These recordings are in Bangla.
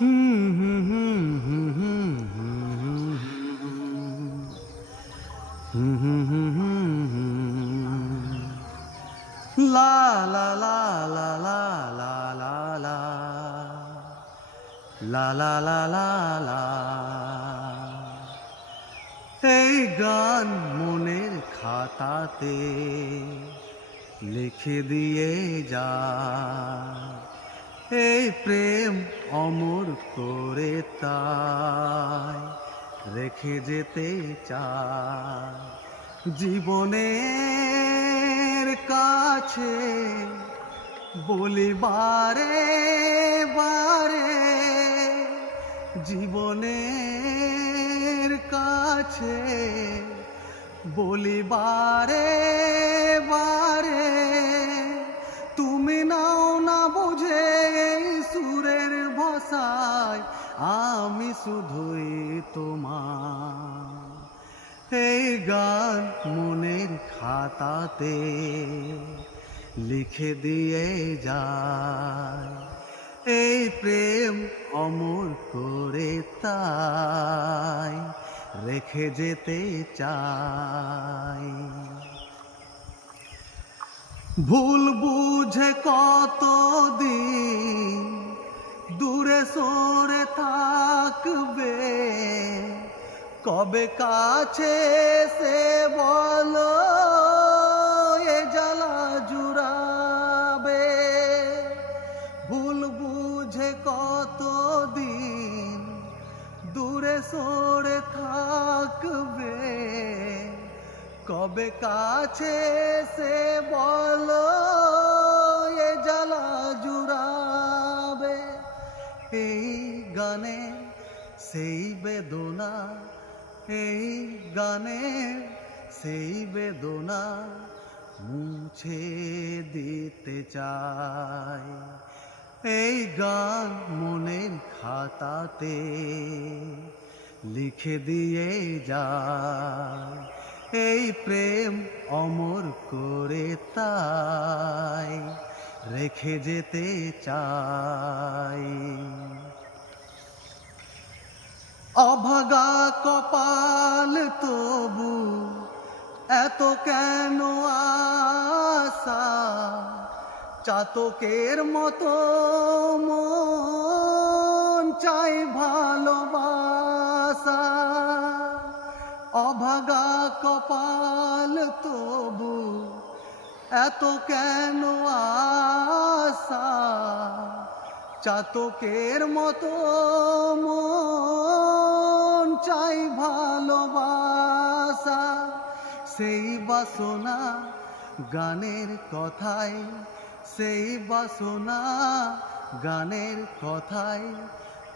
হুম, হুম, হুম, হুম, হুম, হুম, হুম, হুম, হুম, হুম, হুম। লা লা লা লা লা লা লা লা লা লা লা লা লা। এই গান মনের খাতাতে লিখে দিয়ে যা, এই প্রেম অমর করে তাই রেখে যেতে চায় জীবনের কাছে বলি বারে বারে, জীবনের কাছে বলি বারে বারে, তুমি নাও না বুঝে এই সুরের ভাষায়, আমি শুধুই তোমার। এই গান মনের খাতাতে লিখে দিয়ে যায়, এই প্রেম অমর করে তাই রেখে যেতে চাই। ভুল বুঝে কতদিন দূরে সরে থাকবে, কবে কাছে সে বলো এ জ্বালা জুড়াবে। ভুল বুঝে কতদিন দূরে সরে থাকবে, কবে কাছে সে বলো এ জ্বালা জুড়াবে। এই গানে সেই বেদনা, এই গানে সেই বেদনা মুছে দিতে চাই। এই গান মনের খাতাতে লিখে দিয়ে যায়, এই প্রেম অমর করে তাই রেখে যেতে চাই। অভাগা কপাল তবু এত কেন আশা, চাতকের মতো মন চাই ভালোবাসা। অভাগা কপাল তবু এত কেন আশা, চাতকের মতো মন চাই ভালোবাসা। সেই বাসনা গানের কথায়, সেই বাসনা গানের কথায়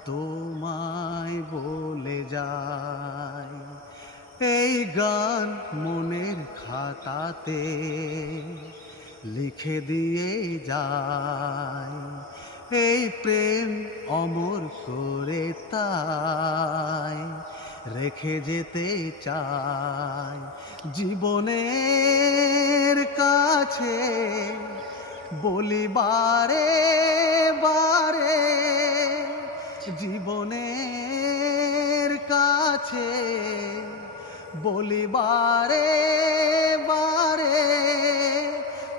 তোমায় বলে যায়। এই গান মনের খাতাতে লিখে দিয়ে যায়, এই প্রেম অমর করে তাই রেখে যেতে চাই। জীবনের কাছে বলি বারে বারে, জীবনের কাছে বলি বারে বারে,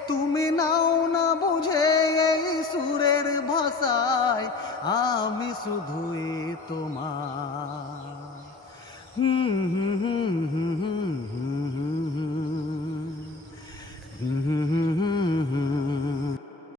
তুমি নাও না বুঝে এই সুরের ভাষায়, আমি শুধুই তোমার।